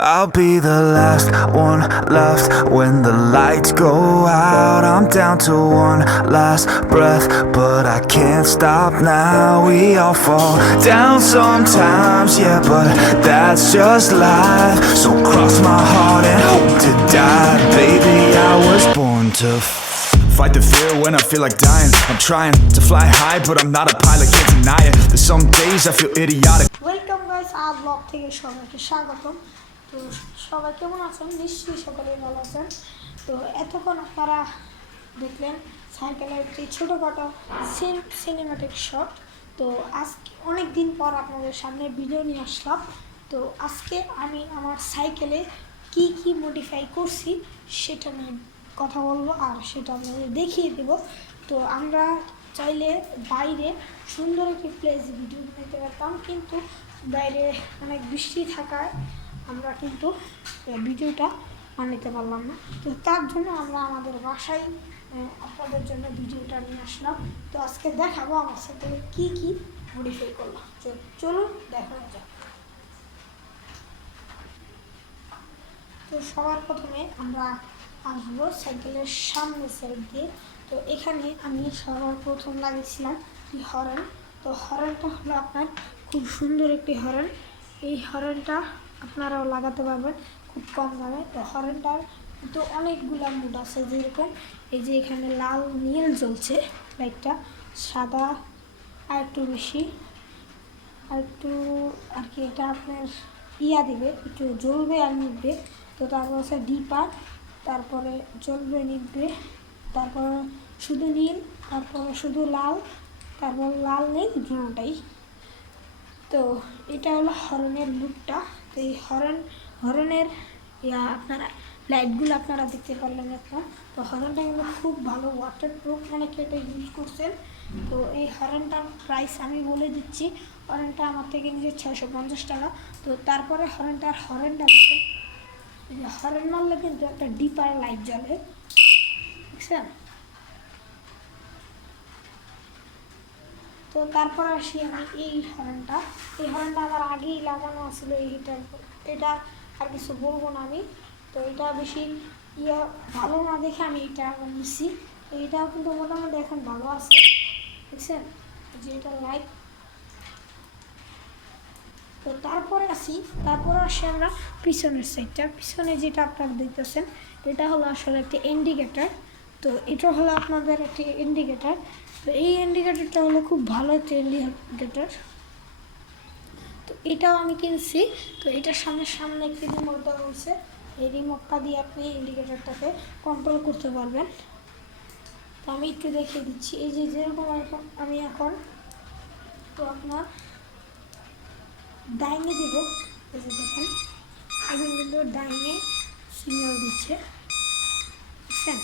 I'll be the last one left when the lights go out. I'm down to one last breath, but I can't stop now. We all fall down sometimes, yeah, but that's just life. So cross my heart and hope to die. Baby, I was born to fight the fear when I feel like dying. I'm trying to fly high, but I'm not a pilot, can't deny it. There's some days I feel idiotic. Welcome guys, আর blog থেকে সবাইকে স্বাগতম। তো সবাই কেমন আছেন? নিশ্চয়ই সকলেই ভালো আছেন। তো এতক্ষণ আপনারা দেখলেন সাইকেলের একটি ছোটোখাটো সিনেমাটিক শট। তো আজকে অনেক দিন পর আপনাদের সামনে ভিডিও নিয়ে আসলাম। তো আজকে আমি আমার সাইকেলে কি কি মডিফাই করছি সেটা নিয়ে কথা বলবো, আর সেটা আপনাদের দেখিয়ে দেব। তো আমরা চাইলে বাইরে সুন্দর একটি প্লেস ভিডিও বানাতে পারতাম, কিন্তু বাইরে অনেক বৃষ্টি থাকায় আমরা কিন্তু ভিডিওটা বানাতে পারলাম না। তো তার জন্য আমরা আমাদের বাসায় আপনাদের জন্য ভিডিওটা নিয়ে আসলাম। তো আজকে দেখাবো আমার সাথে কী কী মডিফাই করলাম। চলুন দেখা যাক। তো সবার প্রথমে আমরা আসবো সাইকেলের সামনে সাইড দিয়ে। তো এখানে আমি সবার প্রথম লাগিয়েছিলাম হর্ন। তো হর্নটা হলো আপনার খুব সুন্দর একটি হর্ন। এই হর্নটা আপনারাও লাগাতে পারবেন খুব কম দামে। তো হর্নটার কিন্তু অনেকগুলো মুড আছে, যেরকম এই যে এখানে লাল নীল জ্বলছে লাইটটা, সাদা আর একটু বেশি, আর একটু আর কি এটা আপনার দিবে, একটু জ্বলবে আর নিববে। তো তারপর হচ্ছে ডিপার, তারপরে জ্বলবে নিববে, তারপর শুধু নীল, তারপরে শুধু লাল, তারপর লাল নীল দুটোটাই। তো এটা হলো হর্নের লুকটা। তো এই হর্নের আপনারা লাইটগুলো আপনারা দেখতে পারলেন এখন। তো হর্নটা কিন্তু খুব ভালো ওয়াটারপ্রুফ, অনেকে এটা ইউজ করছেন। তো এই হর্নটার প্রাইস আমি বলে দিচ্ছি। হর্নটা আমার থেকে নিচে 650 টাকা। তো তারপরে হর্নটা দেখেন, হর্ন মারলে কিন্তু একটা ডিপার লাইট জ্বলে, বুঝছেন? তো তারপর আসি আমি এই হর্নটা আমার আগেই লাগানো ছিল এইটার, এটা আর কিছু বলবো না আমি। তো এটা বেশি ভালো না দেখে আমি এটা নিচ্ছি। এইটাও কিন্তু মোটামুটি এখন ভালো আছে, বুঝছেন যে এটা লাইট। তো তারপরে আসি আমরা পিছনের সাইডটা। পিছনে যেটা আপনারা দেখতেছেন এটা হলো আসলে একটি ইন্ডিকেটর। তো এটা হলো আপনাদের একটি ইন্ডিকেটর। তো এই ইন্ডিকেটরটা হলো খুব ভালো একটি ইন্ডিকেটর। তো এটাও আমি কিনছি। তো এটার সামনে একটি রিমোট দেওয়া হয়েছে। এই রিমোটটা দিয়ে আপনি ইন্ডিকেটরটাকে কন্ট্রোল করতে পারবেন। তো আমি একটু দেখিয়ে দিচ্ছি। এই যে যেরকম আমি এখন তো আপনার ডাইনে দিব, এই যে দেখেন এখন কিন্তু ডাইনে সিগন্যাল দিচ্ছে, বুঝছেন?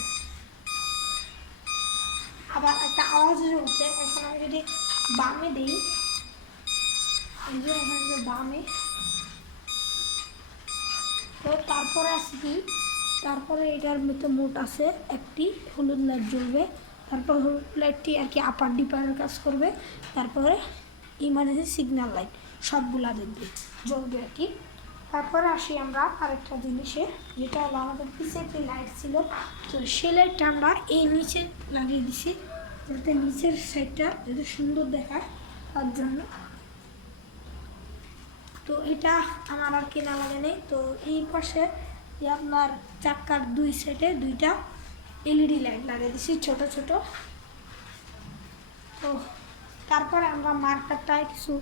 আবার একটা আওয়াজ হচ্ছে। এখন আমি যদি বামে দিই, এই যে এখানে বামে, তো তারপরে আসি কি, তারপরে এটার মধ্যে মোট আছে একটি হলুদ লাইট জ্বলবে, তারপর হলুদ লাইটটি আর কি আপার ডিপারের কাজ করবে, তারপরে ইমার্জেন্সি সিগন্যাল লাইট সবগুলা দেখবে জ্বলবে আর কি। তারপরে আসি আমরা আরেকটা জিনিসে, যেটা হলো আমাদের পিছিয়ে একটি লাইট ছিল। তো সেই লাইটটা আমরা এই নিচে লাগিয়ে দিছি, যাতে নিচের সাইডটা যাতে সুন্দর দেখায় তার জন্য। তো এটা আমার আর কেনা লাগে নেই। তো এই পাশে যে আপনার চাক্কার দুই সাইডে দুইটা এলইডি লাইট লাগিয়ে দিছি ছোট ছোট। তো তারপরে আমরা মার্কারটা কিছু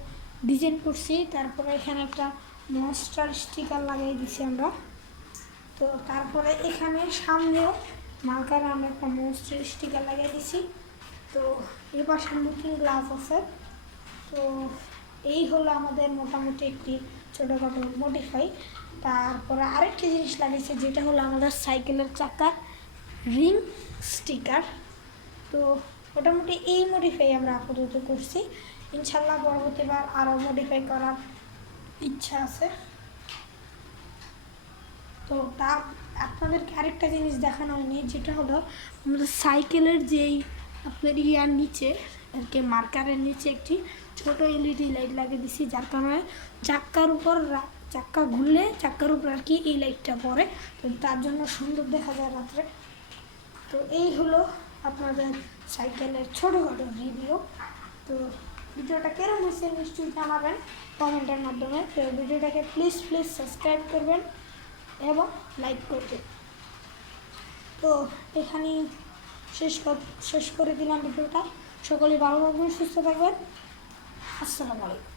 ডিজাইন করছি, তারপরে এখানে একটা মনস্টার স্টিকার লাগিয়ে দিছি আমরা। তো তারপরে এখানে সামনেও মার্কারে আমরা একটা মনস্টার স্টিকার লাগিয়ে দিছি। তো এই পাশে লুকিং গ্লাস আছে। তো এই হলো আমাদের মোটামুটি একটি ছোটোখাটো মডিফাই। তারপরে আরেকটি জিনিস লাগিয়েছে, যেটা হলো আমাদের সাইকেলের চাকার রিং স্টিকার। তো মোটামুটি এই মডিফাই আমরা আপাতত করছি। ইনশাল্লাহ পরবর্তীবার আরও মডিফাই করার ইচ্ছা আছে। তো তা আপনাদেরকে আরেকটা জিনিস দেখানো হয়নি, যেটা হলো আমাদের সাইকেলের যেই আপনার ইয়ার নিচে আর কি মার্কারের নিচে একটি ছোট এলইডি লাইট লাগিয়ে দিছি, যার কারণে চাক্কা ঘুরলে চাক্কার উপর আর কি এই লাইটটা পড়ে, তো তার জন্য সুন্দর দেখা যায় রাত্রে। তো এই হলো আপনাদের সাইকেলের ছোটোখাটো রিভিউ। তো ভিডিওটা কেরম হয়েছে নিশ্চয়ই জানাবেন কমেন্টের মাধ্যমে। তো ভিডিওটাকে প্লিজ সাবস্ক্রাইব করবেন এবং লাইক করবেন। তো এখানেই শেষ করে দিলাম ভিডিওটা। সকলেই ভালো থাকবেন, সুস্থ থাকবেন। আসসালামু আলাইকুম।